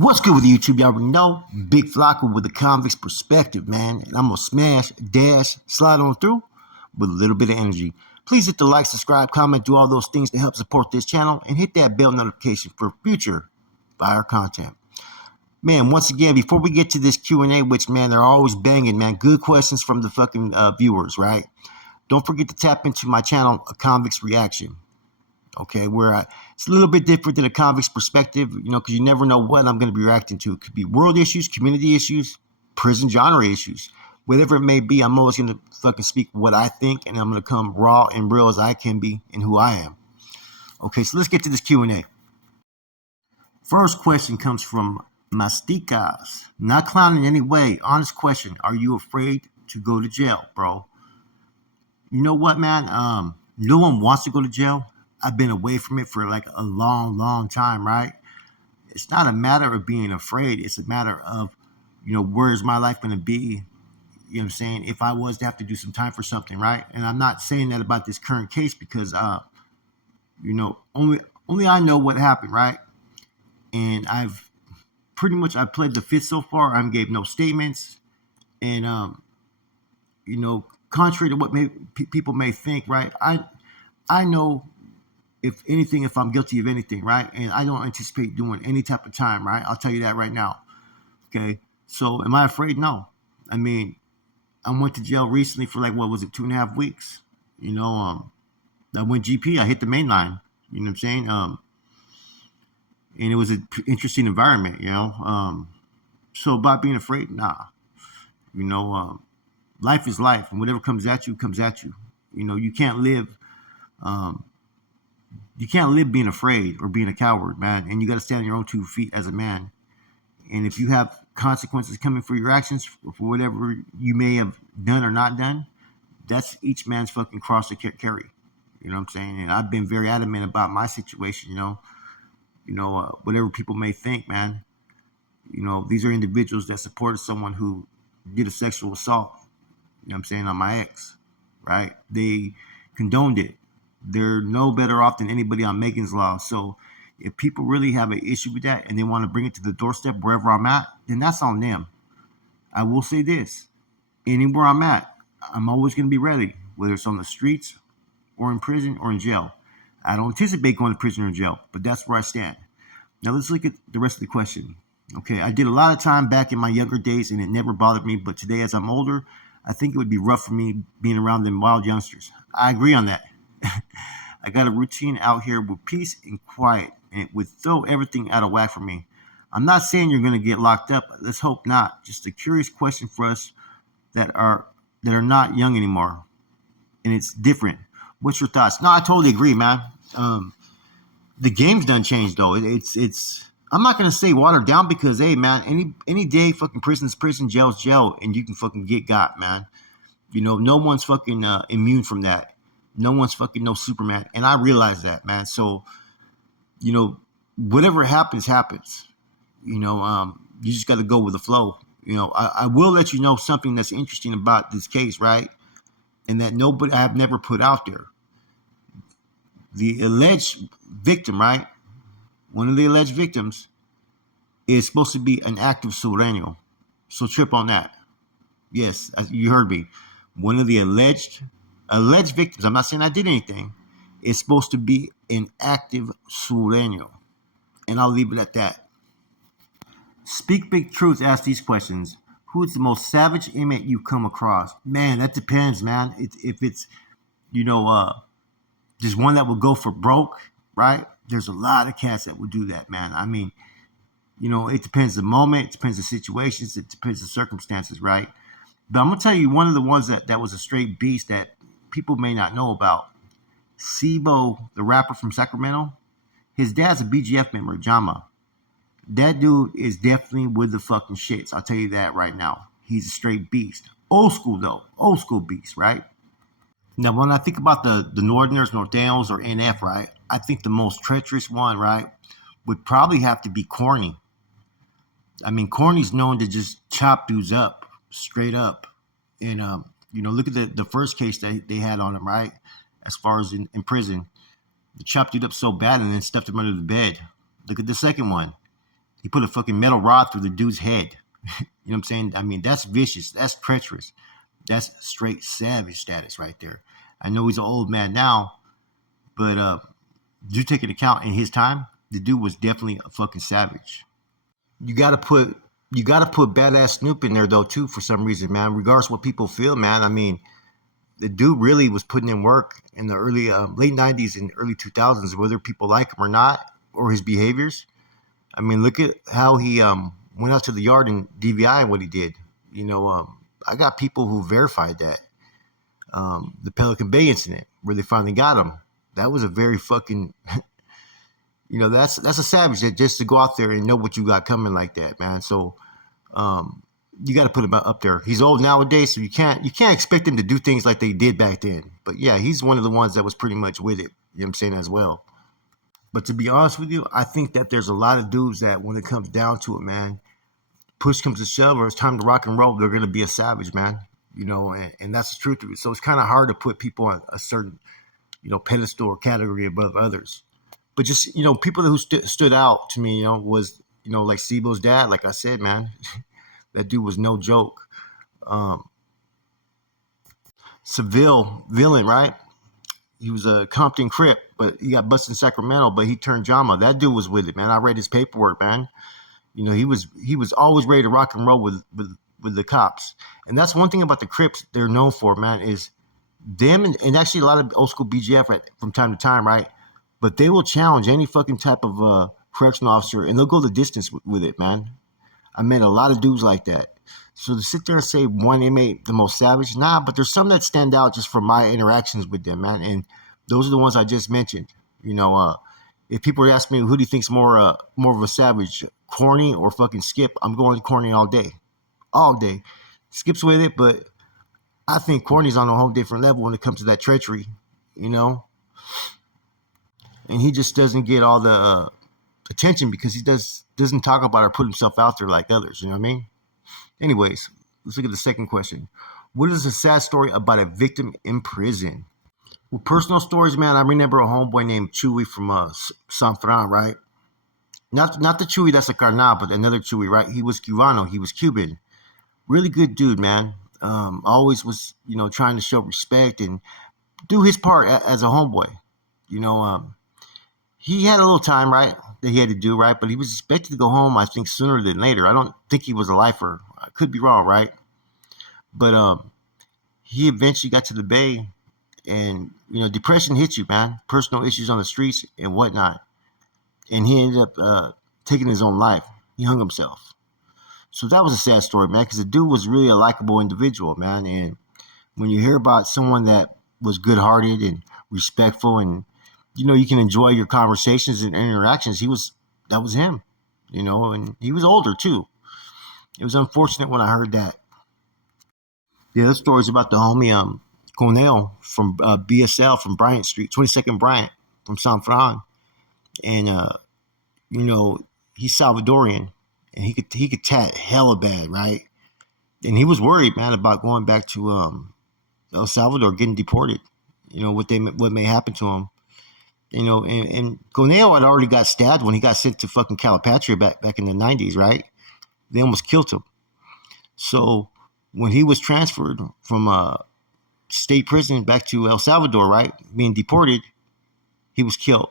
What's good with YouTube? Y'all already know. Big Flaco with the convict's perspective, man. And I'm going to smash, dash, slide on through with a little bit of energy. Please hit the like, subscribe, comment, do all those things to help support this channel. And hit that bell notification for future fire content. Man, once again, before we get to this Q&A, which, man, they're always banging, man. Good questions from the fucking viewers, right? Don't forget to tap into my channel, A Convict's Reaction. Okay, where it's a little bit different than a convict's perspective, you know, because you never know what I'm going to be reacting to. It could be world issues, community issues, prison genre issues, whatever it may be. I'm always going to fucking speak what I think, and I'm going to come raw and real as I can be and who I am. Okay, so let's get to this Q&A. First question comes from Mastikas. Not clowning in any way. Honest question. Are you afraid to go to jail, bro? You know what, man? No one wants to go to jail. I've been away from it for like a long time, right? It's not a matter of being afraid. It's a matter of, you know, where's my life going to be? You know what I'm saying? If I was to have to do some time for something, right? And I'm not saying that about this current case because, you know, only I know what happened, right? And I've pretty much, I played the fifth so far. I gave no statements. And, you know, contrary to what people may think, right? I know, if anything, if I'm guilty of anything, right? And I don't anticipate doing any type of time, right? I'll tell you that right now. Okay. So am I afraid? No. I mean, I went to jail recently for like, what was it, 2.5 weeks? You know, I went GP, I hit the main line. You know what I'm saying? And it was an interesting environment, you know? So about being afraid, nah. You know, life is life, and whatever comes at you, comes at you. You know, you can't live being afraid or being a coward, man. And you got to stand on your own 2 feet as a man. And if you have consequences coming for your actions, for whatever you may have done or not done, that's each man's fucking cross to carry. You know what I'm saying? And I've been very adamant about my situation, you know, whatever people may think, man. You know, these are individuals that supported someone who did a sexual assault, you know what I'm saying, on my ex, right? They condoned it. They're no better off than anybody on Megan's Law. So if people really have an issue with that and they want to bring it to the doorstep wherever I'm at, then that's on them. I will say this. Anywhere I'm at, I'm always going to be ready, whether it's on the streets or in prison or in jail. I don't anticipate going to prison or jail, but that's where I stand. Now let's look at the rest of the question. Okay, I did a lot of time back in my younger days and it never bothered me, but today as I'm older, I think it would be rough for me being around them wild youngsters. I agree on that. I got a routine out here with peace and quiet, and it would throw everything out of whack for me. I'm not saying you're going to get locked up. Let's hope not. Just a curious question for us that are not young anymore, and it's different. What's your thoughts? No, I totally agree, man. The game's done changed though. It's. I'm not going to say watered down because, hey, man, any day fucking prison's prison, jail's jail, and you can fucking get got, man. You know, no one's fucking immune from that. No one's fucking no Superman. And I realize that, man. So, you know, whatever happens, happens. You know, you just got to go with the flow. You know, I will let you know something that's interesting about this case, right? And that I have never put out there. The alleged victim, right? One of the alleged victims is supposed to be an active sureño. So trip on that. Yes, you heard me. One of the alleged victims, I'm not saying I did anything, is supposed to be an active sureño. And I'll leave it at that. Speak Big Truth asks these questions. Who's the most savage inmate you come across? Man, that depends, man. If it's, you know, there's one that will go for broke, right? There's a lot of cats that will do that, man. I mean, you know, it depends the moment, it depends the situations, it depends the circumstances, right? But I'm going to tell you one of the ones that was a straight beast that people may not know about. Sibo, the rapper from Sacramento, his dad's a BGF member, Jama. That dude is definitely with the fucking shits. I'll tell you that right now. He's a straight beast. Old school, though. Old school beast, right? Now, when I think about the Northerners, Norteños, or NF, right, I think the most treacherous one, right, would probably have to be Corny. I mean, Corny's known to just chop dudes up, straight up. And, you know, look at the first case that they had on him, right, as far as in prison. They chopped dude up so bad and then stuffed him under the bed. Look at the second one. He put a fucking metal rod through the dude's head. You know what I'm saying? I mean, that's vicious. That's treacherous. That's straight savage status right there. I know he's an old man now, but you take into account in his time, the dude was definitely a fucking savage. You gotta put you gotta put badass Snoop in there though too for some reason, man. Regardless of what people feel, man. I mean, the dude really was putting in work in the early late '90s and early 2000s, whether people like him or not, or his behaviors. I mean, look at how he went out to the yard and DVI and what he did. You know, I got people who verified that. The Pelican Bay incident where they finally got him. That was a very fucking, that's a savage that just to go out there and know what you got coming like that, man. So you got to put him up there. He's old nowadays, so you can't expect him to do things like they did back then. But yeah, he's one of the ones that was pretty much with it. You know what I'm saying as well. But to be honest with you, I think that there's a lot of dudes that when it comes down to it, man, push comes to shove or it's time to rock and roll, they're gonna be a savage, man. And that's the truth of it. So it's kind of hard to put people on a certain, pedestal or category above others. But just people who stood out to me, was like Sibo's dad. Like I said, man, that dude was no joke. Um, Seville villain, right? He was a Compton Crip, but he got busted in Sacramento. But he turned Jama. That dude was with it, man. I read his paperwork, man. He was always ready to rock and roll with the cops. And that's one thing about the Crips they're known for, man, is them and actually a lot of old school BGF from time to time, right? But they will challenge any fucking type of correctional officer and they'll go the distance with it, man. I met a lot of dudes like that. So to sit there and say one inmate the most savage, nah, but there's some that stand out just from my interactions with them, man. And those are the ones I just mentioned. If people would ask me who do you think's more of a savage, Corny or fucking Skip, I'm going Corny all day. All day. Skip's with it, but I think Corny's on a whole different level when it comes to that treachery, you know? And he just doesn't get all the attention because he doesn't talk about or put himself out there like others, you know what I mean? Anyways, let's look at the second question. What is a sad story about a victim in prison? Well, personal stories, man. I remember a homeboy named Chewy from San Fran, right? Not the Chewy that's a carnal, but another Chewy, right? He was Cubano. He was Cuban. Really good dude, man. Always was, trying to show respect and do his part as a homeboy. He had a little time, right, that he had to do, right? But he was expected to go home, I think, sooner than later. I don't think he was a lifer. I could be wrong, right? But he eventually got to the Bay, and depression hits you, man. Personal issues on the streets and whatnot, and he ended up taking his own life. He hung himself. So that was a sad story, man, because the dude was really a likable individual, man. And when you hear about someone that was good-hearted and respectful, and you can enjoy your conversations and interactions, that was him, and he was older too. It was unfortunate when I heard that. The other story is about the homie Cornell from BSL from Bryant Street, 22nd Bryant from San Fran, and he's Salvadorian, and he could tat hella bad, right? And he was worried, man, about going back to El Salvador, getting deported. What may happen to him. And Cornell had already got stabbed when he got sent to fucking Calipatria back in the 90s, right? They almost killed him. So when he was transferred from state prison back to El Salvador, right, being deported, he was killed.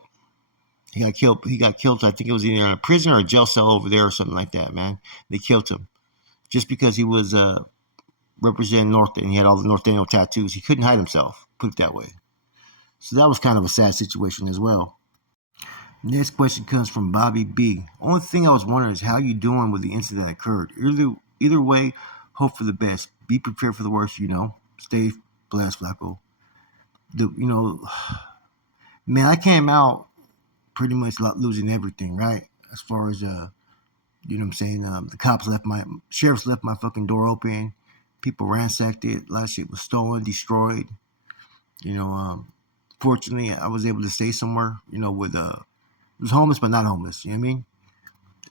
He got killed. He got killed. I think it was either in a prison or a jail cell over there or something like that, man. They killed him just because he was representing North and he had all the Norteño tattoos. He couldn't hide himself, put it that way. So that was kind of a sad situation as well. Next question comes from Bobby B. Only thing I was wondering is how you doing with the incident that occurred. Either way, hope for the best. Be prepared for the worst. Stay blessed, Flaco. Man, I came out pretty much losing everything, right? As far as what I'm saying. The sheriffs left my fucking door open. People ransacked it. A lot of shit was stolen, destroyed. Fortunately, I was able to stay somewhere, with it was homeless but not homeless, you know what I mean?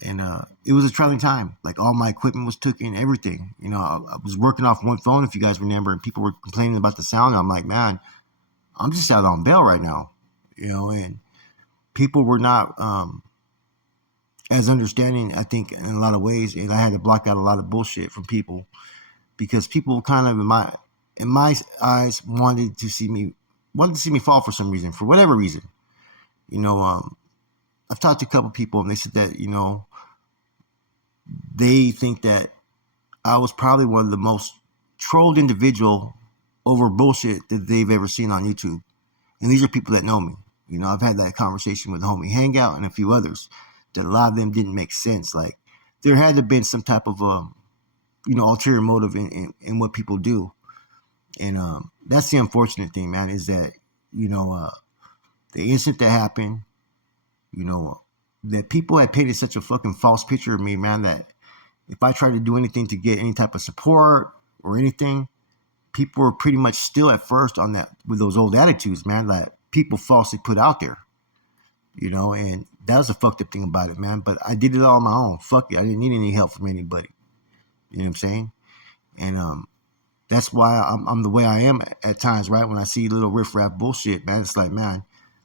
And it was a troubling time. Like all my equipment was taken, everything. I was working off one phone, if you guys remember, and people were complaining about the sound. I'm like, man, I'm just out on bail right now, and people were not as understanding, I think, in a lot of ways, and I had to block out a lot of bullshit from people because people kind of in my eyes wanted to see me fall for some reason, for whatever reason. You know, I've talked to a couple people and they said that they think that I was probably one of the most trolled individual over bullshit that they've ever seen on YouTube. And these are people that know me. I've had that conversation with homie Hangout and a few others that a lot of them didn't make sense. Like there had to have been some type of ulterior motive in what people do. And that's the unfortunate thing, man, is that, the incident that happened, you know, that people had painted such a fucking false picture of me, man, that if I tried to do anything to get any type of support or anything, people were pretty much still at first on that with those old attitudes, man, that people falsely put out there, and that was a fucked up thing about it, man. But I did it all on my own. Fuck it. I didn't need any help from anybody. You know what I'm saying? And that's why I'm the way I am at times, right? When I see little riffraff bullshit, man, it's like, man,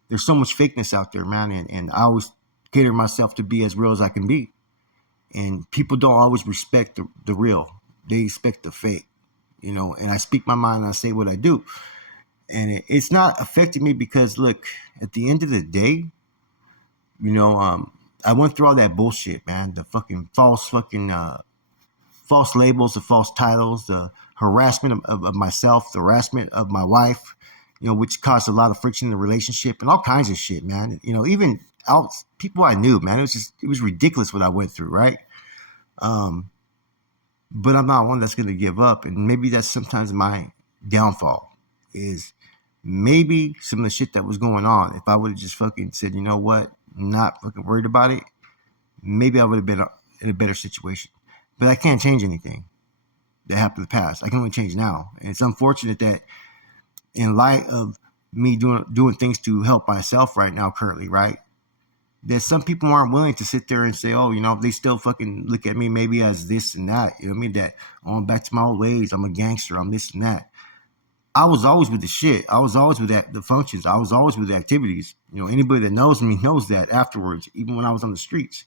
there's so much fakeness out there, man. And I always cater myself to be as real as I can be. And people don't always respect the real. They expect the fake, and I speak my mind and I say what I do. And it's not affecting me because, look, at the end of the day, I went through all that bullshit, man. The fucking false labels, the false titles, the harassment of myself, the harassment of my wife, which caused a lot of friction in the relationship and all kinds of shit, man. Even out people I knew, man, it was ridiculous what I went through, right? But I'm not one that's going to give up. And maybe that's sometimes my downfall is maybe some of the shit that was going on. If I would have just fucking said, you know what, I'm not fucking worried about it, maybe I would have been in a better situation. But I can't change anything that happened in the past. I can only change now. And it's unfortunate that in light of me doing things to help myself right now currently, right, that some people aren't willing to sit there and say, oh, they still fucking look at me maybe as this and that. You know what I mean? That, oh, I'm back to my old ways. I'm a gangster. I'm this and that. I was always with the shit. I was always with the functions. I was always with the activities. Anybody that knows me knows that afterwards, even when I was on the streets.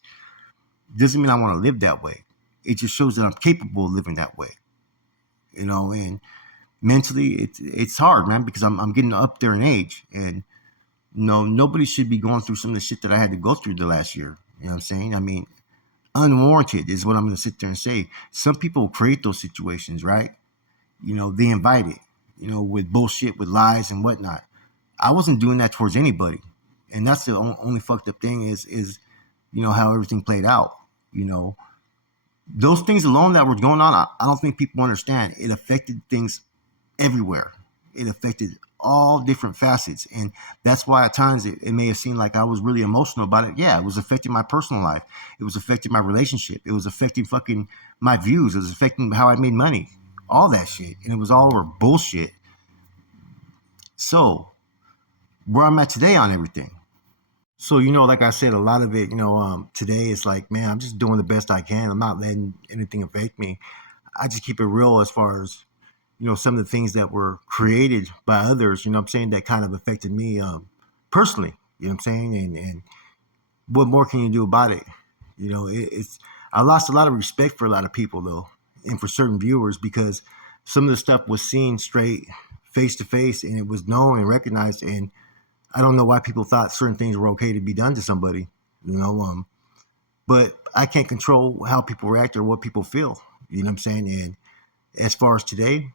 Doesn't mean I want to live that way. It just shows that I'm capable of living that way. And mentally it's hard, man, because I'm getting up there in age. And nobody should be going through some of the shit that I had to go through the last year. You know what I'm saying? I mean, unwarranted is what I'm going to sit there and say. Some people create those situations, right? They invite it, with bullshit, with lies and whatnot. I wasn't doing that towards anybody. And that's the only fucked up thing is how everything played out. Those things alone that were going on, I don't think people understand. It affected things everywhere. It affected all different facets. And that's why at times it may have seemed like I was really emotional about it. Yeah, it was affecting my personal life. It was affecting my relationship. It was affecting fucking my views. It was affecting how I made money. All that shit. And it was all over bullshit. So, where I'm at today on everything. So, like I said, a lot of it, today it's like, man, I'm just doing the best I can. I'm not letting anything affect me. I just keep it real as far as some of the things that were created by others, what I'm saying, that kind of affected me personally, what I'm saying, and what more can you do about it? It's I lost a lot of respect for a lot of people though, and for certain viewers because some of the stuff was seen straight face to face and it was known and recognized, and I don't know why people thought certain things were okay to be done to somebody, but I can't control how people react or what people feel, what I'm saying, and as far as today,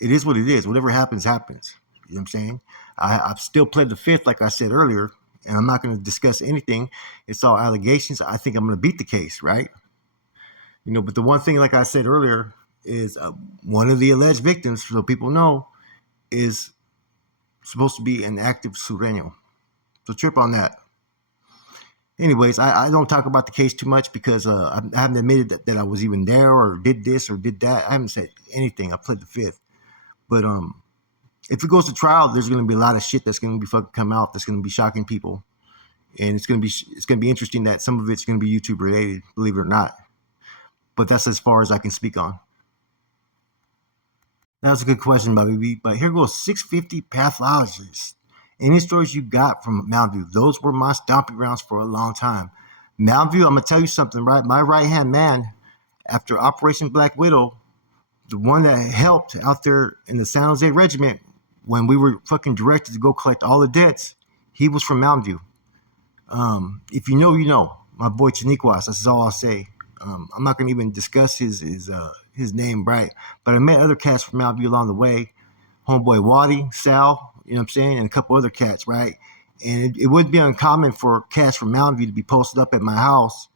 it is what it is. Whatever happens, happens. You know what I'm saying? I've still pled the fifth, like I said earlier, and I'm not going to discuss anything. It's all allegations. I think I'm going to beat the case, right? But the one thing, like I said earlier, is one of the alleged victims, so people know, is supposed to be an active sureño. So trip on that. Anyways, I don't talk about the case too much because I haven't admitted that I was even there or did this or did that. I haven't said anything. I pled the fifth. But if it goes to trial, there's going to be a lot of shit that's going to be fucking come out that's going to be shocking people, and it's going to be interesting that some of it's going to be YouTube related, believe it or not. But that's as far as I can speak on. That was a good question, Bobby B. But here goes 650 pathologists. Any stories you got from Mountain View? Those were my stomping grounds for a long time. Mountain View, I'm gonna tell you something, right? My right hand man after Operation Black Widow, the one that helped out there in the San Jose Regiment when we were fucking directed to go collect all the debts, he was from Mountain View. If you know, you know. My boy Chaniquas, that's all I'll say. I'm not gonna even discuss his name, right? But I met other cats from Mountain View along the way. Homeboy Waddy, Sal, you know what I'm saying, and a couple other cats, right? And it would be uncommon for cats from Mountain View to be posted up at my house,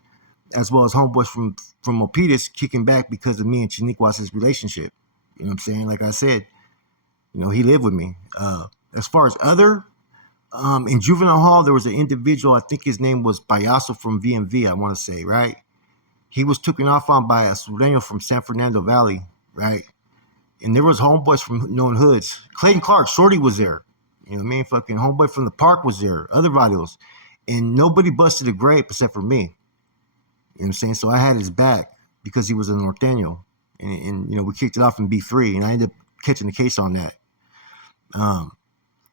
as well as homeboys from Milpitas kicking back because of me and Chaniquas' relationship. You know what I'm saying? Like I said, you know, he lived with me. As far as other, in juvenile hall, there was an individual, I think his name was Payaso from VMV, I want to say, right? He was taken off on by a Sureño from San Fernando Valley, right? And there was homeboys from known hoods. Clayton Clark, Shorty was there. You know what I mean? Fucking homeboy from the park was there. Other radios. And nobody busted a grape except for me. You know what I'm saying? So I had his back because he was a norteño. And you know, we kicked it off in B3, and I ended up catching the case on that. Um,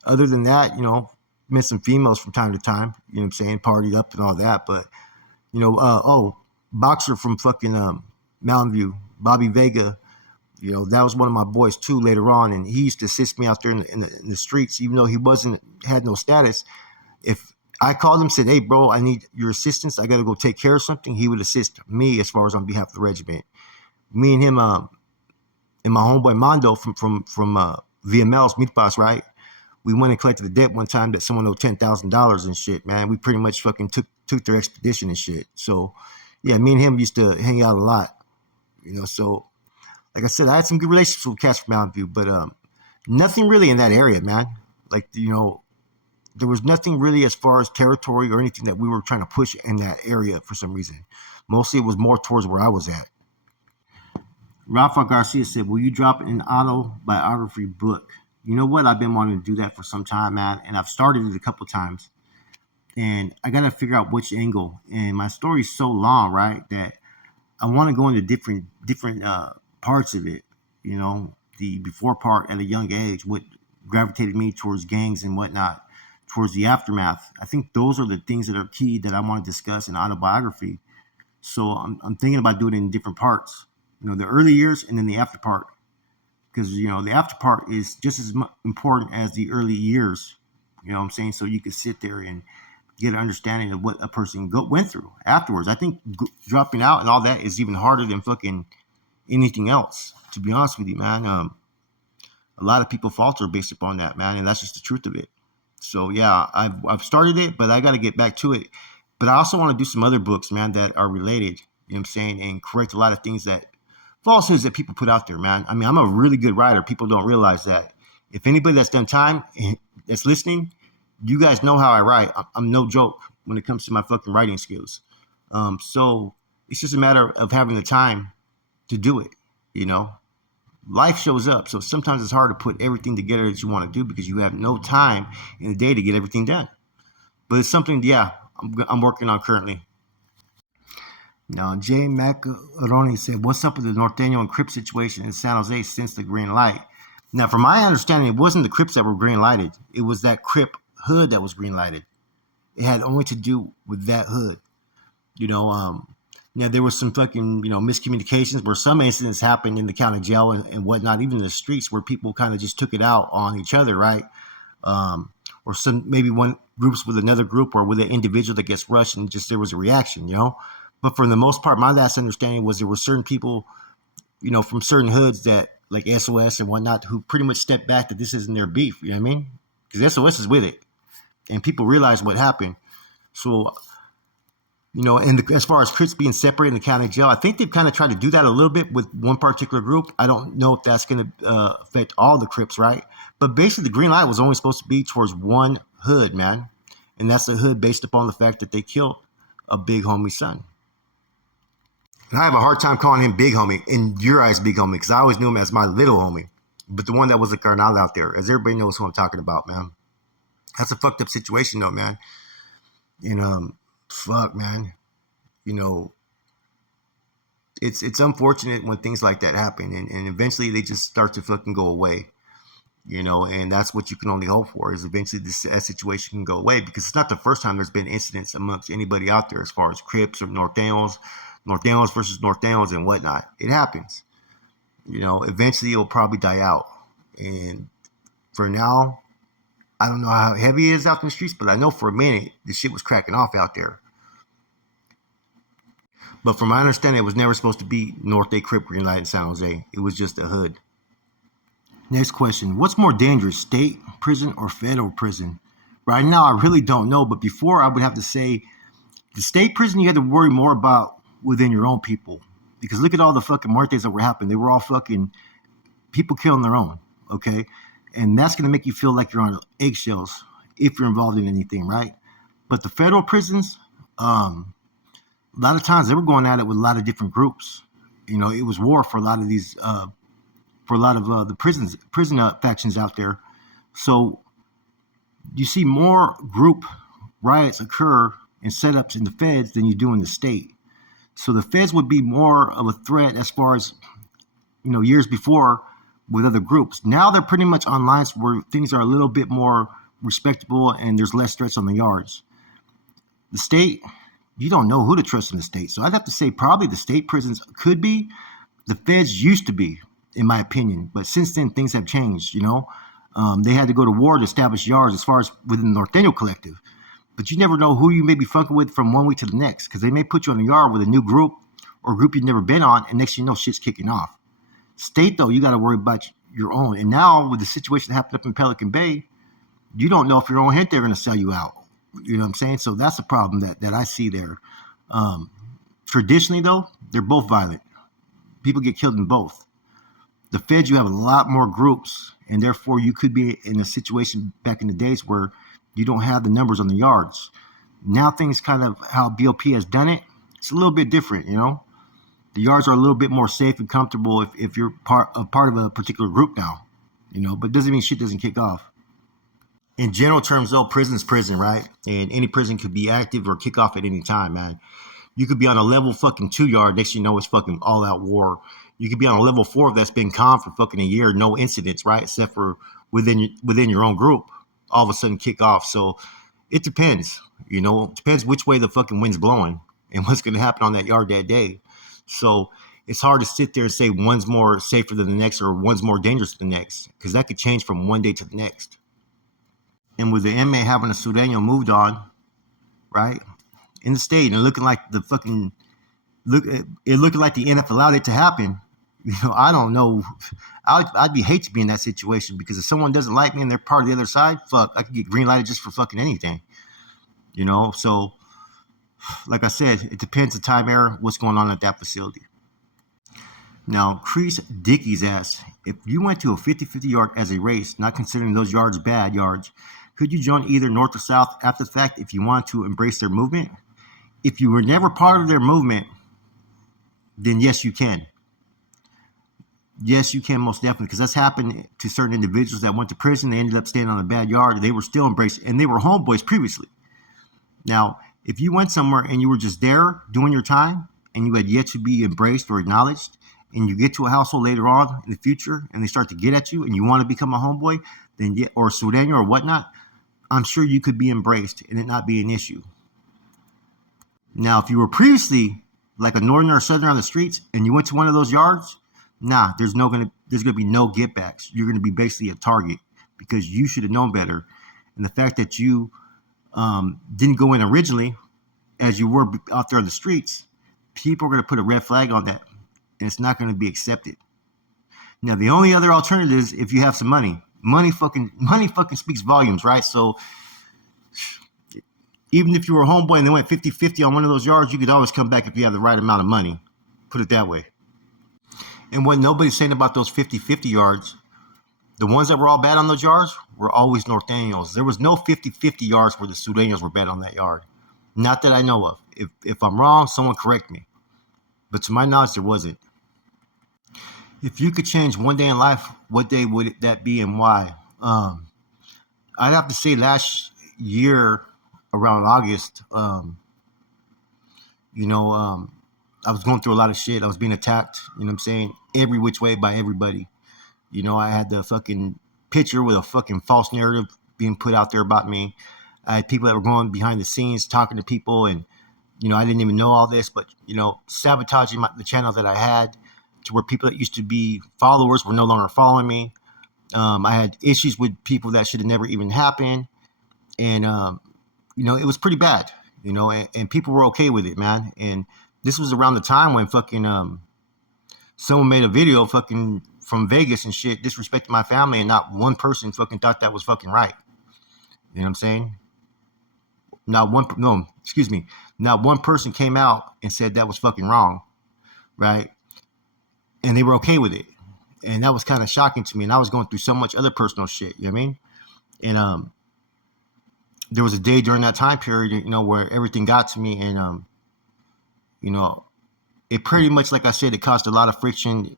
Other than that, you know, met some females from time to time, you know what I'm saying? Partied up and all that. But, you know, boxer from fucking Mountain View, Bobby Vega, you know, that was one of my boys too later on. And he used to assist me out there in the streets, even though he had no status. If I called him, said, "Hey, bro, I need your assistance. I got to go take care of something," he would assist me as far as on behalf of the regiment. Me and him, and my homeboy Mondo from VML's Meatbox, right? We went and collected the debt one time that someone owed $10,000 and shit, man. We pretty much fucking took their expedition and shit. So, yeah, me and him used to hang out a lot, you know. So, like I said, I had some good relationships with cats from Mountain View, but nothing really in that area, man. Like, you know, there was nothing really as far as territory or anything that we were trying to push in that area for some reason. Mostly it was more towards where I was at. Rafa Garcia said, "Will you drop an autobiography book?" You know what? I've been wanting to do that for some time, man, and I've started it a couple times. And I got to figure out which angle. And my story's so long, right, that I want to go into different parts of it. You know, the before part at a young age, what gravitated me towards gangs and whatnot, towards the aftermath. I think those are the things that are key that I want to discuss in autobiography. So I'm thinking about doing it in different parts. You know, the early years and then the after part, because you know the after part is just as important as the early years. You know what I'm saying? So you can sit there and get an understanding of what a person went through afterwards. I think dropping out and all that is even harder than fucking anything else. To be honest with you, man, a lot of people falter based upon that, man, and that's just the truth of it. So yeah, I've started it, but I got to get back to it. But I also want to do some other books, man, that are related. You know what I'm saying, and correct a lot of things that falsehoods that people put out there, man. I mean, I'm a really good writer. People don't realize that. If anybody that's done time that's listening, you guys know how I write. I'm no joke when it comes to my fucking writing skills. So it's just a matter of having the time to do it. You know, life shows up. So sometimes it's hard to put everything together that you want to do because you have no time in the day to get everything done. But it's something, yeah, I'm working on currently. Now, Jay Macaroni said, "What's up with the Norteño and Crip situation in San Jose since the green light?" Now, from my understanding, it wasn't the Crips that were green lighted. It was that Crip hood that was green lighted. It had only to do with that hood. You know, there was some fucking, you know, miscommunications where some incidents happened in the county jail and whatnot, even in the streets where people kind of just took it out on each other, right? Or some maybe one groups with another group or with an individual that gets rushed and just there was a reaction, you know. But for the most part, my last understanding was there were certain people, you know, from certain hoods that like SOS and whatnot who pretty much stepped back that this isn't their beef. You know what I mean? Because SOS is with it, and people realize what happened. So, you know, and as far as Crips being separated in the county jail, I think they've kind of tried to do that a little bit with one particular group. I don't know if that's going to affect all the Crips, right? But basically, the green light was only supposed to be towards one hood, man, and that's the hood based upon the fact that they killed a big homie's son. And I have a hard time calling him big homie, in your eyes, big homie, because I always knew him as my little homie. But the one that was a carnal out there, as everybody knows who I'm talking about, man. That's a fucked up situation, though, man. And fuck, man. You know, it's unfortunate when things like that happen, and eventually they just start to fucking go away. And that's what you can only hope for is eventually that situation can go away because it's not the first time there's been incidents amongst anybody out there as far as Crips or Norteños versus Norteños and whatnot. It happens. Eventually it'll probably die out. And for now, I don't know how heavy it is out in the streets, but I know for a minute the shit was cracking off out there. But from my understanding, it was never supposed to be North Day Crip Green Light in San Jose. It was just a hood. Next question. What's more dangerous, state prison or federal prison? Right now, I really don't know, but before I would have to say the state prison you have to worry more about within your own people. Because look at all the fucking muertes that were happening. They were all fucking people killing their own, okay? And that's going to make you feel like you're on eggshells if you're involved in anything, right? But the federal prisons, a lot of times they were going at it with a lot of different groups. It was war for a lot of these the prison factions out there. So you see more group riots occur and setups in the feds than you do in the state. So the feds would be more of a threat as far as years before with other groups. Now they're pretty much on lines where things are a little bit more respectable and there's less threats on the yards. The state, you don't know who to trust in the state. So I'd have to say probably the state prisons could be. The feds used to be, in my opinion. But since then, things have changed, They had to go to war to establish yards as far as within the Norteño collective. But you never know who you may be fucking with from one week to the next because they may put you on a yard with a new group or a group you've never been on, and next thing you know, shit's kicking off. State, though, you got to worry about your own. And now with the situation that happened up in Pelican Bay, you don't know if your own hit they're going to sell you out. You know what I'm saying? So that's a problem that I see there. Traditionally, though, they're both violent. People get killed in both. The feds, you have a lot more groups, and therefore you could be in a situation back in the days where you don't have the numbers on the yards. Now things kind of how BOP has done it, it's a little bit different, The yards are a little bit more safe and comfortable if you're part of a particular group now, but it doesn't mean shit doesn't kick off. In general terms, though, prison's prison, right? And any prison could be active or kick off at any time, man. You could be on a level fucking 2 yard. Next thing you know, it's fucking all out war. You could be on a level 4 that's been calm for fucking a year, no incidents, right? Except for within your own group, all of a sudden kick off. So it depends, It depends which way the fucking wind's blowing and what's going to happen on that yard that day. So it's hard to sit there and say one's more safer than the next or one's more dangerous than the next because that could change from one day to the next. And with the inmate having a Sureño moved on, right, in the state and looking like the fucking looking like the NFL allowed it to happen. I don't know. I'd be hate to be in that situation because if someone doesn't like me and they're part of the other side, fuck, I could get green lighted just for fucking anything. So like I said, it depends the time era, what's going on at that facility. Now, Crease Dickey's asks, if you went to a 50-50 yard as a race, not considering those yards bad yards, could you join either north or south after the fact if you wanted to embrace their movement? If you were never part of their movement, then yes, you can. Yes, you can most definitely, because that's happened to certain individuals that went to prison. They ended up staying on a bad yard. They were still embraced, and they were homeboys previously. Now, if you went somewhere and you were just there doing your time, and you had yet to be embraced or acknowledged, and you get to a household later on in the future, and they start to get at you, and you want to become a homeboy, then or Sureño or whatnot, I'm sure you could be embraced and it not be an issue. Now, if you were previously like a northerner or southerner on the streets, and you went to one of those yards, nah, there's gonna be no get backs. You're gonna be basically a target because you should have known better. And the fact that you didn't go in originally, as you were out there on the streets, people are gonna put a red flag on that, and it's not gonna be accepted. Now, the only other alternative is if you have some money. Money fucking speaks volumes, right? So even if you were a homeboy and they went 50-50 on one of those yards, you could always come back if you have the right amount of money. Put it that way. And what nobody's saying about those 50-50 yards, the ones that were all bad on those yards were always Norteños. There was no 50-50 yards where the Sureños were bad on that yard. Not that I know of. If I'm wrong, someone correct me. But to my knowledge, there wasn't. If you could change one day in life, what day would that be and why? I'd have to say last year around August, I was going through a lot of shit. I was being attacked, every which way by everybody. I had the fucking picture with a fucking false narrative being put out there about me. I had people that were going behind the scenes talking to people, and I didn't even know all this, but sabotaging the channel that I had, to where people that used to be followers were no longer following me. I had issues with people that should have never even happened, and it was pretty bad. And people were okay with it, man. And this was around the time when fucking someone made a video fucking from Vegas and shit disrespecting my family, and not one person fucking thought that was fucking right. You know what I'm saying? Not one person came out and said that was fucking wrong, right? And they were okay with it. And that was kind of shocking to me. And I was going through so much other personal shit, you know what I mean? And there was a day during that time period, where everything got to me, and it pretty much, like I said, it caused a lot of friction,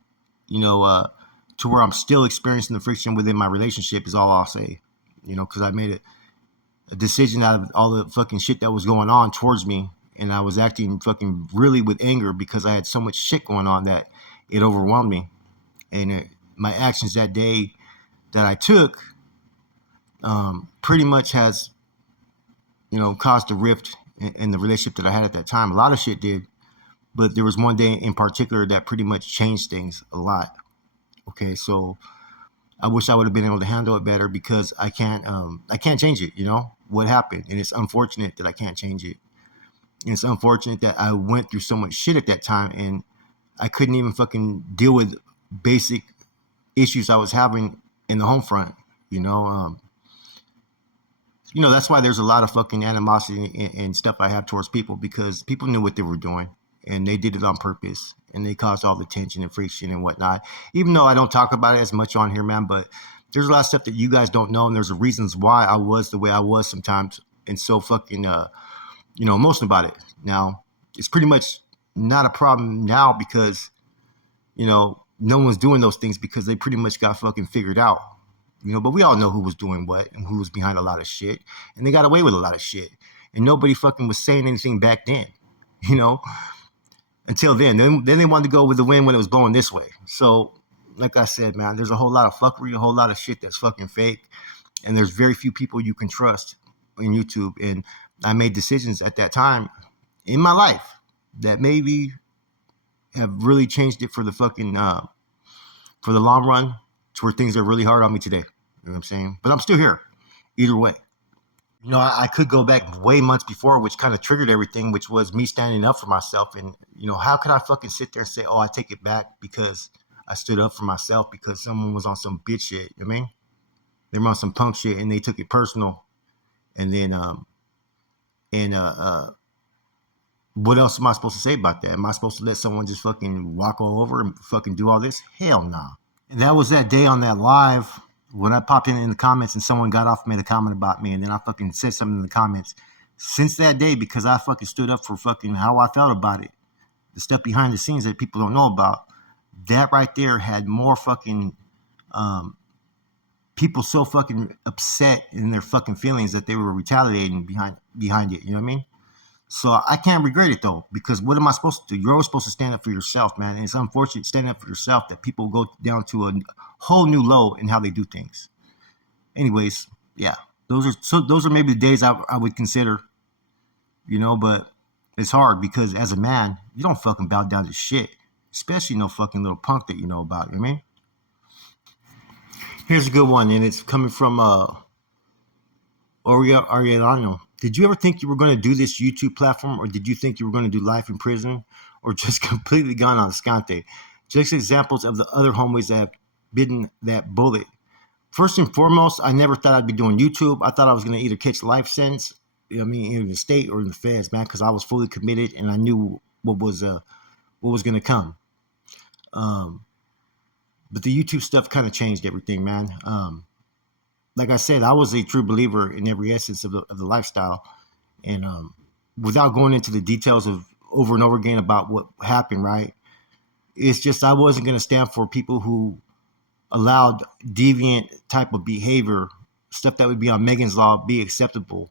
to where I'm still experiencing the friction within my relationship is all I'll say, because I made a decision out of all the fucking shit that was going on towards me, and I was acting fucking really with anger because I had so much shit going on that it overwhelmed me. And my actions that day that I took pretty much has, caused a rift in the relationship that I had at that time. A lot of shit did, but there was one day in particular that pretty much changed things a lot. Okay, so I wish I would have been able to handle it better, because I can't change it. What happened, and it's unfortunate that I can't change it. And it's unfortunate that I went through so much shit at that time, and I couldn't even fucking deal with basic issues I was having in the home front. That's why there's a lot of fucking animosity and stuff I have towards people, because people knew what they were doing, and they did it on purpose, and they caused all the tension and friction and whatnot. Even though I don't talk about it as much on here, man, but there's a lot of stuff that you guys don't know, and there's reasons why I was the way I was sometimes, and so fucking emotional about it. Now, it's pretty much not a problem now, because no one's doing those things, because they pretty much got fucking figured out. But we all know who was doing what and who was behind a lot of shit, and they got away with a lot of shit, and nobody fucking was saying anything back then, until then. Then they wanted to go with the wind when it was blowing this way. So, like I said, man, there's a whole lot of fuckery, a whole lot of shit that's fucking fake, and there's very few people you can trust in YouTube. And I made decisions at that time in my life that maybe have really changed it for the fucking for the long run, to where things are really hard on me today. You know what I'm saying? But I'm still here, either way. I could go back way months before, which kind of triggered everything, which was me standing up for myself. And, how could I fucking sit there and say, oh, I take it back because I stood up for myself because someone was on some bitch shit, you know what I mean? They were on some punk shit, and they took it personal. And then, what else am I supposed to say about that? Am I supposed to let someone just fucking walk all over and fucking do all this? Hell no. Nah. And that was that day on that live when I popped in the comments, and someone got off and made a comment about me, and then I fucking said something in the comments. Since that day, because I fucking stood up for fucking how I felt about it, the stuff behind the scenes that people don't know about, that right there had more fucking people so fucking upset in their fucking feelings that they were retaliating behind it. You know what I mean? So I can't regret it, though, because what am I supposed to do? You're always supposed to stand up for yourself, man. And it's unfortunate standing up for yourself that people go down to a whole new low in how they do things. Anyways, yeah, those are maybe the days I would consider, but it's hard, because as a man, you don't fucking bow down to shit, especially no fucking little punk that you know about. You know what I mean? Here's a good one, and it's coming from Ariano. Did you ever think you were going to do this YouTube platform, or did you think you were going to do life in prison, or just completely gone on Scante? Just examples of the other homies that have bitten that bullet. First and foremost, I never thought I'd be doing YouTube. I thought I was going to either catch a life sentence, in the state or in the feds, man, because I was fully committed and I knew what was going to come. But the YouTube stuff kind of changed everything, man. Like I said, I was a true believer in every essence of the lifestyle. And without going into the details of over and over again about what happened, right? It's just I wasn't going to stand for people who allowed deviant type of behavior, stuff that would be on Megan's Law, be acceptable.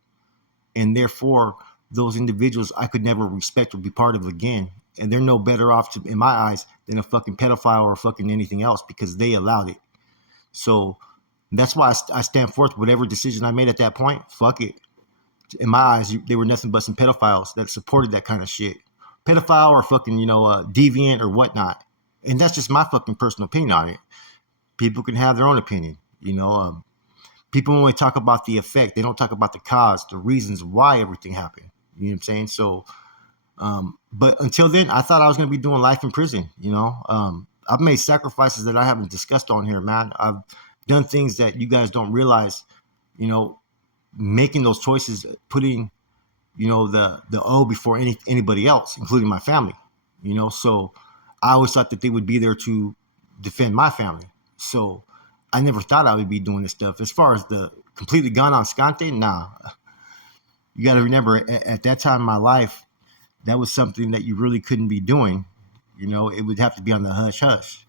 And therefore, those individuals I could never respect or be part of again. And they're no better off, in my eyes, than a fucking pedophile or fucking anything else, because they allowed it. So And that's why I stand forth whatever decision I made at that point. Fuck it. In my eyes, they were nothing but some pedophiles that supported that kind of shit. Pedophile or fucking, deviant or whatnot. And that's just my fucking personal opinion on it. People can have their own opinion. People only talk about the effect. They don't talk about the cause, the reasons why everything happened. You know what I'm saying? So, but until then, I thought I was going to be doing life in prison. I've made sacrifices that I haven't discussed on here, man. I've done things that you guys don't realize, making those choices, putting, the O before anybody else, including my family, so I always thought that they would be there to defend my family. So I never thought I would be doing this stuff. As far as the completely gone on scante, nah. You got to remember, at that time in my life, that was something that you really couldn't be doing. It would have to be on the hush hush.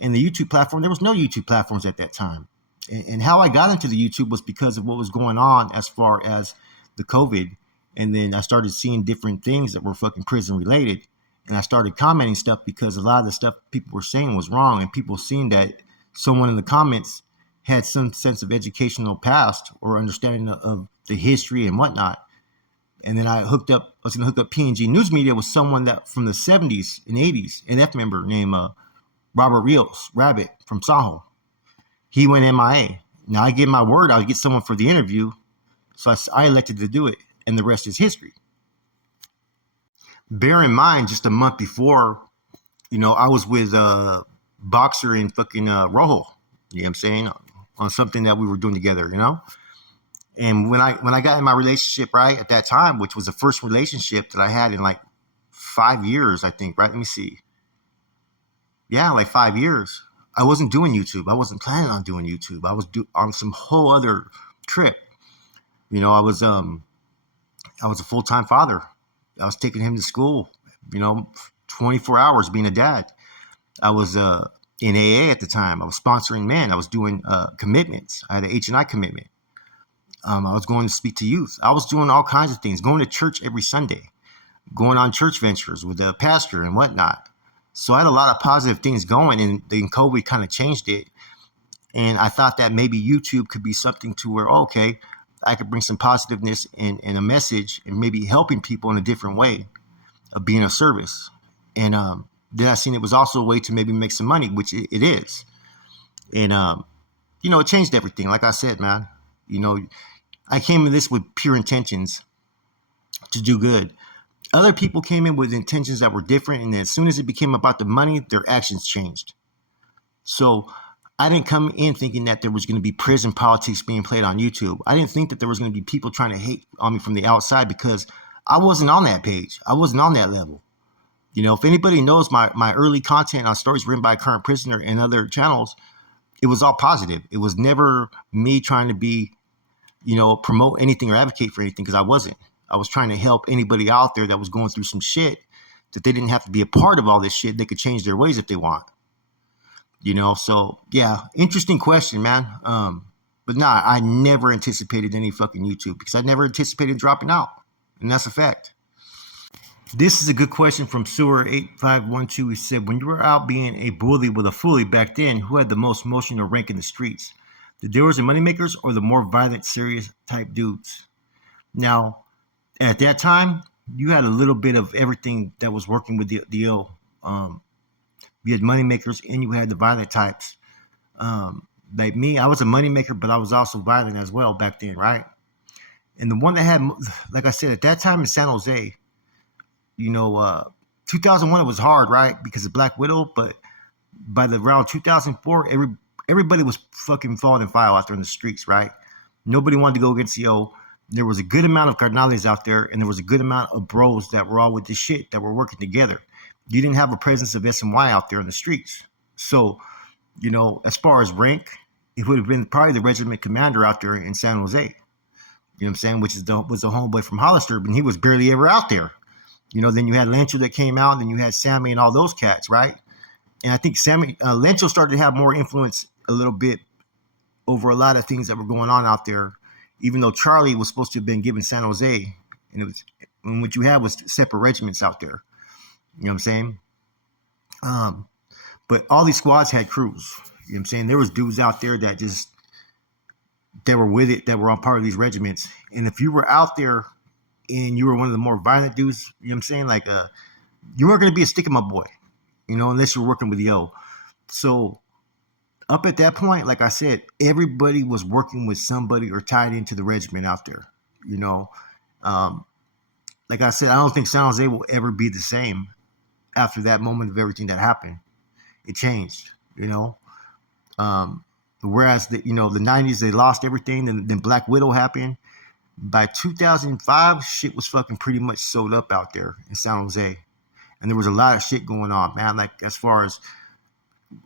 And the YouTube platform, there was no YouTube platforms at that time. And how I got into the YouTube was because of what was going on as far as the COVID. And then I started seeing different things that were fucking prison related. And I started commenting stuff because a lot of the stuff people were saying was wrong. And people seeing that someone in the comments had some sense of educational past or understanding of the history and whatnot. And then I was going to hook up PNG News Media with someone that from the 70s and 80s, an F member named Robert Rios, Rabbit from Saho. He went MIA. Now I gave my word I would get someone for the interview. So I elected to do it. And the rest is history. Bear in mind, just a month before, I was with Boxer in fucking Rojo. You know what I'm saying? On something that we were doing together, And when I got in my relationship, right, at that time, which was the first relationship that I had in like 5 years, I think, right? Let me see. Yeah, like 5 years. I wasn't doing YouTube. I wasn't planning on doing YouTube. I was on some whole other trip. I was a full-time father. I was taking him to school, 24 hours being a dad. I was in AA at the time. I was sponsoring men. I was doing commitments. I had an H&I commitment. I was going to speak to youth. I was doing all kinds of things, going to church every Sunday, going on church ventures with the pastor and whatnot. So I had a lot of positive things going, and then COVID kind of changed it. And I thought that maybe YouTube could be something to where, okay, I could bring some positiveness and a message and maybe helping people in a different way of being of service. And then I seen it was also a way to maybe make some money, which it is. And, it changed everything. Like I said, man, I came in this with pure intentions to do good. Other people came in with intentions that were different. And then as soon as it became about the money, their actions changed. So I didn't come in thinking that there was going to be prison politics being played on YouTube. I didn't think that there was going to be people trying to hate on me from the outside because I wasn't on that page. I wasn't on that level. If anybody knows my early content on stories written by a current prisoner and other channels, it was all positive. It was never me trying to be, promote anything or advocate for anything because I wasn't. I was trying to help anybody out there that was going through some shit that they didn't have to be a part of all this shit. They could change their ways if they want. So yeah, interesting question, man. But nah, I never anticipated any fucking YouTube because I never anticipated dropping out. And that's a fact. This is a good question from Sewer8512. He said, when you were out being a bully with a fully back then, who had the most emotional rank in the streets? The dealers and moneymakers or the more violent, serious type dudes? Now, at that time, you had a little bit of everything that was working with the ill. You had moneymakers and you had the violent types. Like me, I was a moneymaker, but I was also violent as well back then, right? And the one that had, like I said, at that time in San Jose, 2001, it was hard, right? Because of Black Widow, but by the around 2004, everybody was fucking falling in file out there in the streets, right? Nobody wanted to go against the O. There was a good amount of carnales out there, and there was a good amount of bros that were all with this shit that were working together. You didn't have a presence of SNY out there in the streets. So, as far as rank, it would have been probably the regiment commander out there in San Jose. You know what I'm saying? Which was the homeboy from Hollister, but he was barely ever out there. Then you had Lencho that came out, and then you had Sammy and all those cats, right? And I think Lencho started to have more influence a little bit over a lot of things that were going on out there, even though Charlie was supposed to have been given San Jose, and what you had was separate regiments out there. You know what I'm saying? But all these squads had crews. You know what I'm saying? There was dudes out there that just that were with it, that were on part of these regiments. And if you were out there and you were one of the more violent dudes, you know what I'm saying? Like, you weren't going to be a stick in my boy, unless you're working with the O. So up at that point, like I said, everybody was working with somebody or tied into the regiment out there, you know. Um, like I said, I don't think San Jose will ever be the same after that moment of everything that happened. It changed, you know. Um, Whereas the 90s, they lost everything. Then Black Widow happened. By 2005, shit was fucking pretty much sold up out there in San Jose, and there was a lot of shit going on, man. Like as far as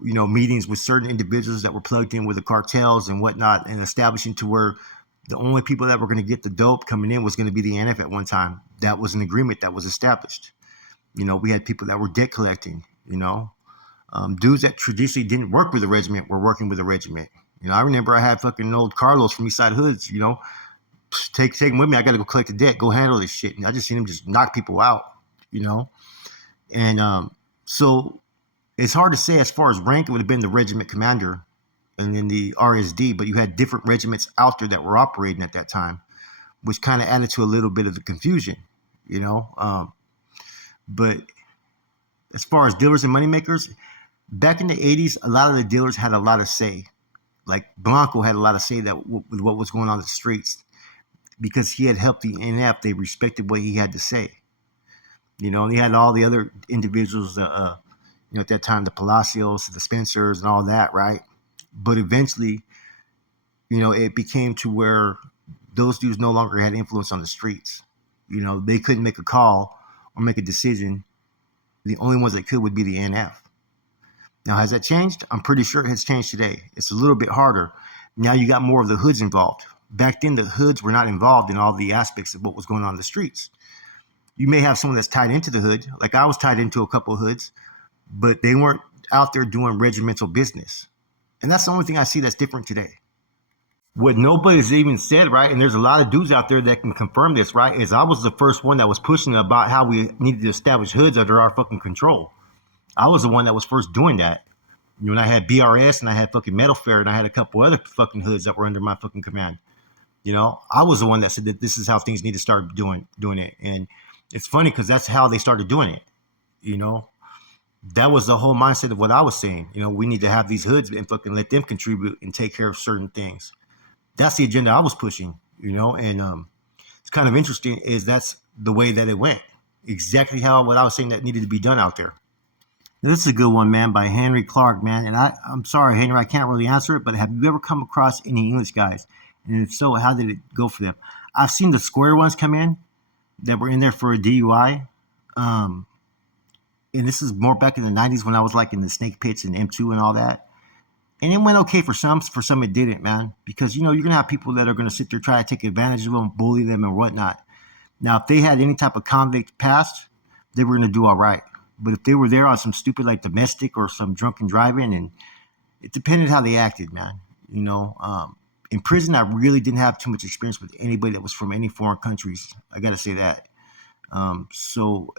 meetings with certain individuals that were plugged in with the cartels and whatnot, and establishing to where the only people that were going to get the dope coming in was going to be the NF at one time. That was an agreement that was established. We had people that were debt collecting. Dudes that traditionally didn't work with the regiment were working with the regiment. I remember I had fucking old Carlos from Eastside Hoods. Take him with me. I got to go collect the debt. Go handle this shit. And I just seen him just knock people out. And so it's hard to say as far as rank. It would have been the regiment commander and then the RSD, but you had different regiments out there that were operating at that time, which kind of added to a little bit of the confusion. But as far as dealers and moneymakers, back in the 80s, a lot of the dealers had a lot of say. Like Blanco had a lot of say with what was going on in the streets, because he had helped the NF. They respected what he had to say. And he had all the other individuals, at that time, the Palacios, the Spencers, and all that, right? But eventually, it became to where those dudes no longer had influence on the streets. They couldn't make a call or make a decision. The only ones that could would be the NF. Now, has that changed? I'm pretty sure it has changed today. It's a little bit harder. Now you got more of the hoods involved. Back then, the hoods were not involved in all the aspects of what was going on in the streets. You may have someone that's tied into the hood, like I was tied into a couple of hoods, but they weren't out there doing regimental business. And that's the only thing I see that's different today. What nobody's even said, right? And there's a lot of dudes out there that can confirm this, right? Is I was the first one that was pushing about how we needed to establish hoods under our fucking control. I was the one that was first doing that. And I had BRS and I had fucking Metal Fair and I had a couple other fucking hoods that were under my fucking command. I was the one that said that this is how things need to start doing it. And it's funny because that's how they started doing it. That was the whole mindset of what I was saying. We need to have these hoods and fucking let them contribute and take care of certain things. That's the agenda I was pushing, and it's kind of interesting is that's the way that it went. Exactly what I was saying that needed to be done out there. Now, this is a good one, man, by Henry Clark, man. And I'm sorry, Henry, I can't really answer it, but have you ever come across any English guys? And if so, how did it go for them? I've seen the square ones come in that were in there for a DUI. And this is more back in the 90s when I was like in the snake pits and M2 and all that. And it went okay for some it didn't, man. Because, you're going to have people that are going to sit there, try to take advantage of them, bully them and whatnot. Now, if they had any type of convict past, they were going to do all right. But if they were there on some stupid like domestic or some drunken driving, and it depended how they acted, man. In prison, I really didn't have too much experience with anybody that was from any foreign countries. I got to say that. And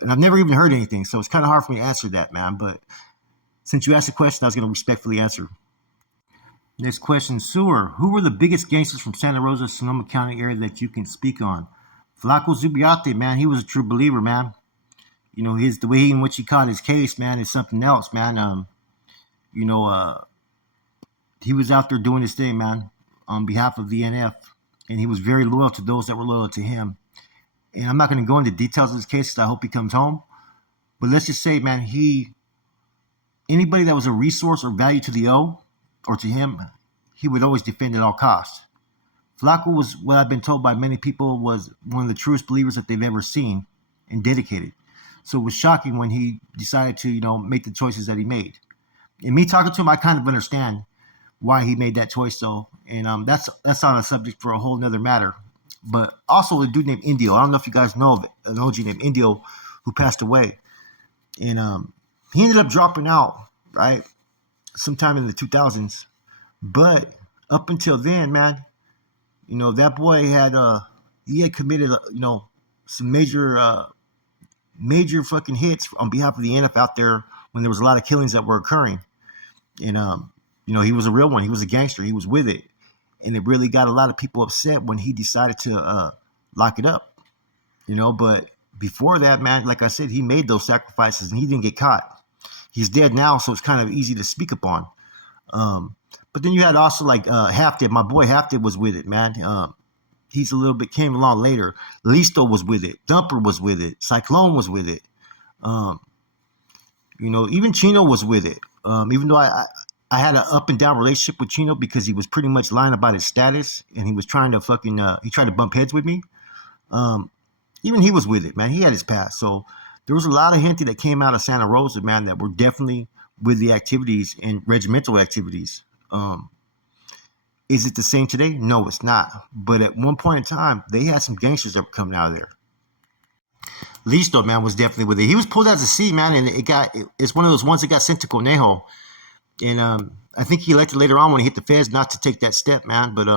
I've never even heard anything. So it's kind of hard for me to answer that, man. But since you asked the question, I was going to respectfully answer. Next question, Sewer. Who were the biggest gangsters from Santa Rosa, Sonoma County area that you can speak on? Flaco Zubiate, man. He was a true believer, man. The way in which he caught his case, man, is something else, man. He was out there doing his thing, man, on behalf of the NF. And he was very loyal to those that were loyal to him. And I'm not going to go into details of his case because I hope he comes home. But let's just say, man, anybody that was a resource or value to the O or to him, he would always defend at all costs. Flaco was, what I've been told by many people, was one of the truest believers that they've ever seen and dedicated. So it was shocking when he decided to, make the choices that he made. And me talking to him, I kind of understand why he made that choice, though. And that's on a subject for a whole nother matter. But also a dude named Indio. I don't know if you guys know of it, an OG named Indio who passed away. And he ended up dropping out, right, sometime in the 2000s. But up until then, man, that boy had committed, some major fucking hits on behalf of the NF out there when there was a lot of killings that were occurring. And, he was a real one. He was a gangster. He was with it. and it really got a lot of people upset when he decided to lock it up. But before that, man, like I said, he made those sacrifices and he didn't get caught. He's dead now, so it's kind of easy to speak upon. But then you had also like Half Dead. My boy Half Dead was with it, man. He's a little bit came along later. Listo was with it. Dumper was with it. Cyclone was with it. Um, even Chino was with it. Even though I had an up and down relationship with Chino because he was pretty much lying about his status and he was trying to he tried to bump heads with me. Um, Even he was with it, man. He had his past. So there was a lot of gente that came out of Santa Rosa, man, that were definitely with the activities and regimental activities. Um, is it the same today? No, it's not. But at one point in time, they had some gangsters that were coming out of there. Listo, man, was definitely with it. He was pulled as a C, man, and it's one of those ones that got sent to Conejo. And I think he elected later on when he hit the feds not to take that step, man. But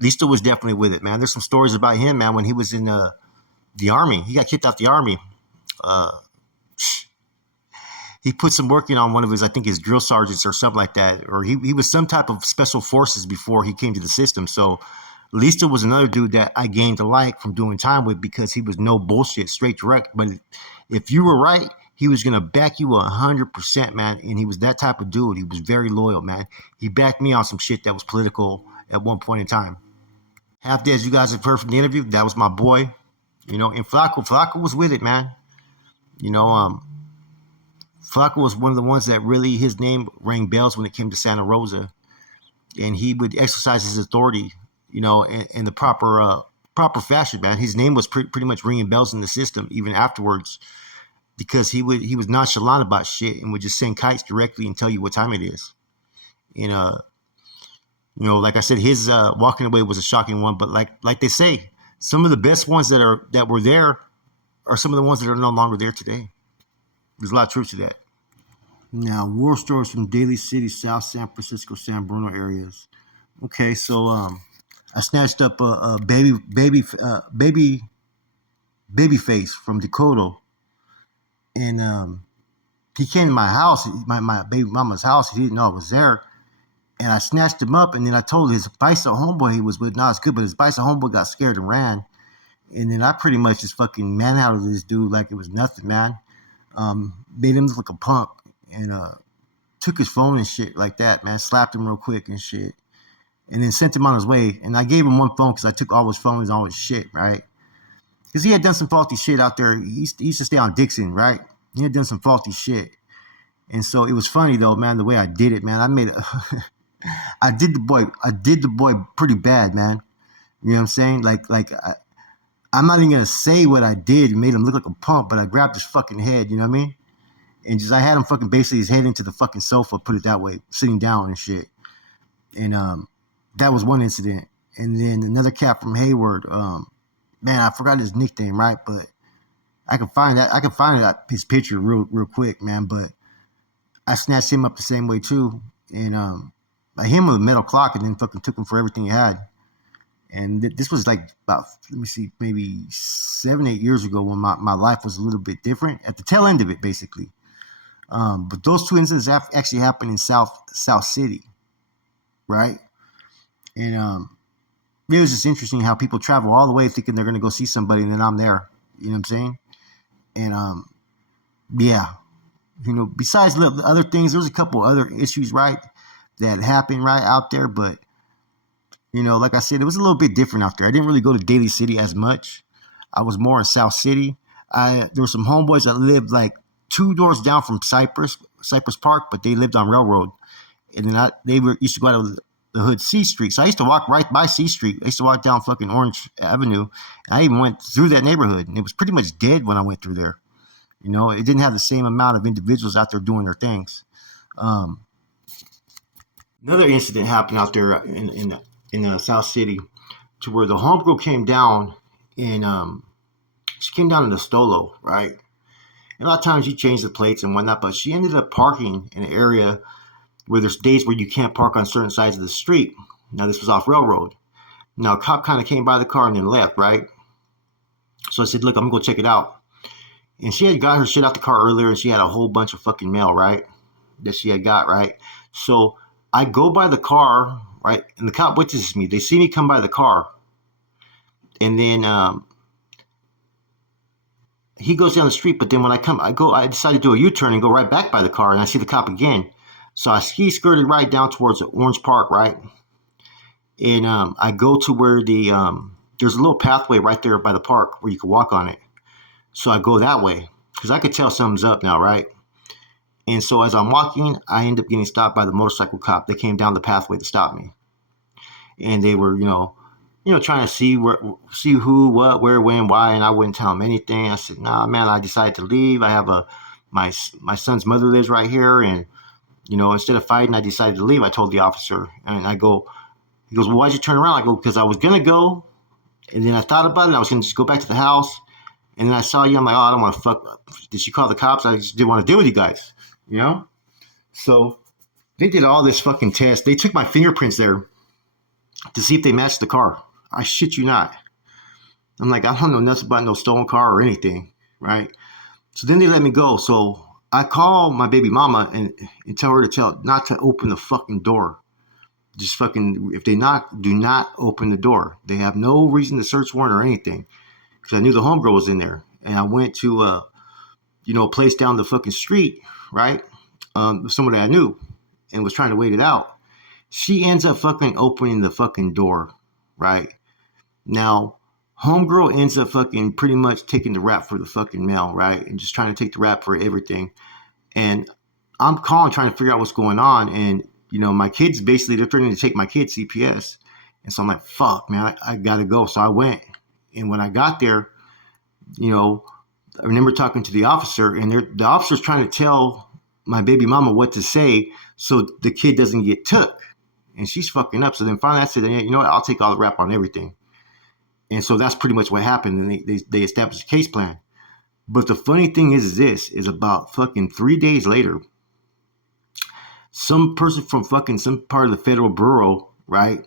Listo was definitely with it, man. There's some stories about him, man, when he was in the army. He got kicked out the army. Uh, he put some working on one of his, I think his drill sergeants or something like that. Or he was some type of special forces before he came to the system. So Listo was another dude that I gained to like from doing time with because he was no bullshit, straight direct. But if you were right, he was gonna back you 100%, man. And he was that type of dude. He was very loyal, man. He backed me on some shit that was political at one point in time. Half Dead, as you guys have heard from the interview, that was my boy. And Flaco was with it, man. You know, Flaco was one of the ones that really his name rang bells when it came to Santa Rosa, and he would exercise his authority, in the proper fashion, man. His name was pretty much ringing bells in the system even afterwards because he was nonchalant about shit and would just send kites directly and tell you what time it is. And like I said, his walking away was a shocking one, but like they say, some of the best ones that were there are some of the ones that are no longer there today. There's a lot of truth to that. Now, war stories from Daly City, South San Francisco, San Bruno areas. Okay, so I snatched up a baby face from Dakota, and he came to my house, my baby mama's house. He didn't know I was there, and I snatched him up, and then I told his bicycle homeboy he was with. No, it's good, but his bicycle homeboy got scared and ran, and then I pretty much just fucking manhandled this dude like it was nothing, man. Made him look like a punk, and took his phone and shit like that, man. Slapped him real quick and shit, and then sent him on his way. And I gave him one phone because I took all his phones and all his shit, right? Because he had done some faulty shit out there. He used to stay on Dixon, right? He had done some faulty shit, and so it was funny though, man. The way I did it, man. I did the boy pretty bad, man. You know what I'm saying? I'm not even gonna say what I did and made him look like a punk, but I grabbed his fucking head, you know what I mean? And I had him fucking basically his head into the fucking sofa, put it that way, sitting down and shit. And that was one incident. And then another cat from Hayward, man, I forgot his nickname, right? But I can find his picture real quick, man. But I snatched him up the same way too. And I hit him with a metal clock and then fucking took him for everything he had. And this was like about, let me see, maybe 7-8 years ago when my life was a little bit different at the tail end of it, basically. But those two incidents actually happened in South City, right? And it was just interesting how people travel all the way thinking they're going to go see somebody and then I'm there. You know what I'm saying? And yeah, besides the other things, there was a couple other issues, right, that happened right out there, but like I said, it was a little bit different out there. I didn't really go to Daly City as much. I was more in South City. There were some homeboys that lived like 2 doors down from Cypress Park, but they lived on Railroad. And then used to go out of the hood C Street. So I used to walk right by C Street. I used to walk down fucking Orange Avenue. And I even went through that neighborhood, and it was pretty much dead when I went through there. It didn't have the same amount of individuals out there doing their things. Another incident happened out there in South City, to where the homegirl came down, and she came down in a Stolo, right? And a lot of times you change the plates and whatnot, but she ended up parking in an area where there's days where you can't park on certain sides of the street. Now this was off Railroad. Now a cop kind of came by the car and then left, right? So I said, look, I'm gonna go check it out. And she had got her shit out the car earlier, and she had a whole bunch of fucking mail, right? That she had got, right? So I go by the car, right? And the cop witnesses me. They see me come by the car, and then he goes down the street. But then when I decide to do a U-turn and go right back by the car, and I see the cop again. So I ski skirted right down towards Orange Park, right? And I go to where there's a little pathway right there by the park where you can walk on it. So I go that way because I could tell something's up now, right? And so as I'm walking, I end up getting stopped by the motorcycle cop. They came down the pathway to stop me, and they were, trying to see who, what, where, when, why, and I wouldn't tell them anything. I said, "Nah, man, I decided to leave. I have my son's mother lives right here, and instead of fighting, I decided to leave." I told the officer, and he goes, "Well, why'd you turn around?" I go, "Because I was gonna go, and then I thought about it. I was gonna just go back to the house, and then I saw you. I'm like, oh, I don't want to fuck. Did she call the cops? I just didn't want to deal with you guys, So they did all this fucking test. They took my fingerprints there to see if they matched the car. I shit you not. I'm like, I don't know nothing about no stolen car or anything, right? So then they let me go. So I call my baby mama and tell her not to open the fucking door. Just fucking, if they knock, do not open the door. They have no reason to search warrant or anything. Because I knew the homegirl was in there. And I went to, a place down the fucking street, right? Someone that I knew and was trying to wait it out. She ends up fucking opening the fucking door, right? Now, homegirl ends up fucking pretty much taking the rap for the fucking mail, right? And just trying to take the rap for everything. And I'm calling, trying to figure out what's going on. And, my kids, basically, they're threatening to take my kid CPS. And so I'm like, fuck, man, I got to go. So I went. And when I got there, I remember talking to the officer, and the officer's trying to tell my baby mama what to say so the kid doesn't get took. And she's fucking up. So then finally I said, you know what, I'll take all the rap on everything. And so that's pretty much what happened. And they established a case plan. But the funny thing is about fucking 3 days later, some person from fucking some part of the federal bureau, right,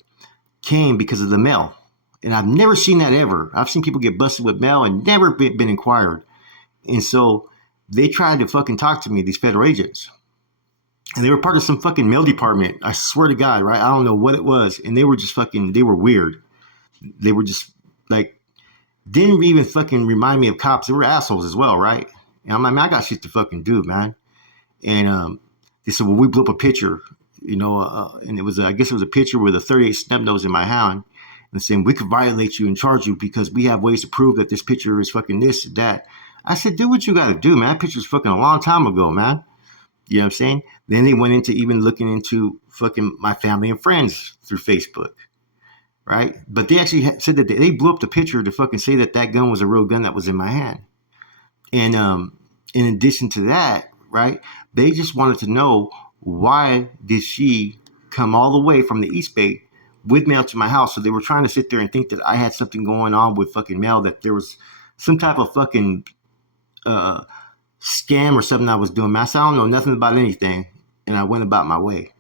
came because of the mail. And I've never seen that ever. I've seen people get busted with mail and never been inquired. And so they tried to fucking talk to me, these federal agents. And they were part of some fucking mail department. I swear to God, right? I don't know what it was. And they were just they were weird. They were just like, didn't even fucking remind me of cops. They were assholes as well, right? And I'm like, man, I got shit to fucking do, man. And they said, well, we blew up a picture, and it was, I guess it was a picture with a 38 snub nose in my hand, and saying we could violate you and charge you because we have ways to prove that this picture is fucking this and that. I said, do what you got to do, man. That picture's fucking a long time ago, man. You know what I'm saying? Then they went into even looking into fucking my family and friends through Facebook, right? But they actually said that they blew up the picture to fucking say that gun was a real gun that was in my hand. And in addition to that, right, they just wanted to know, why did she come all the way from the East Bay with mail to my house? So they were trying to sit there and think that I had something going on with fucking mail, that there was some type of fucking scam or something I was doing. Man, I said, I don't know nothing about anything, and I went about my way.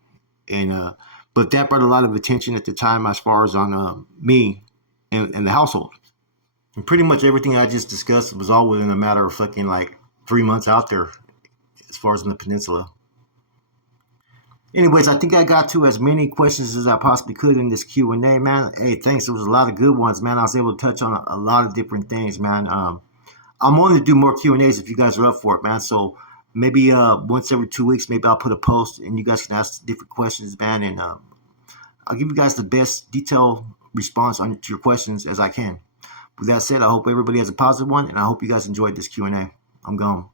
And but that brought a lot of attention at the time as far as on me and the household. And pretty much everything I just discussed was all within a matter of fucking like 3 months out there as far as in the peninsula. Anyways, I think I got to as many questions as I possibly could in this Q&A, man. Hey, thanks. There was a lot of good ones, man. I was able to touch on a lot of different things, man. I'm willing to do more Q&As if you guys are up for it, man. So maybe once every 2 weeks, maybe I'll put a post and you guys can ask different questions, man. And I'll give you guys the best detailed response to your questions as I can. With that said, I hope everybody has a positive one, and I hope you guys enjoyed this Q&A. I'm gone.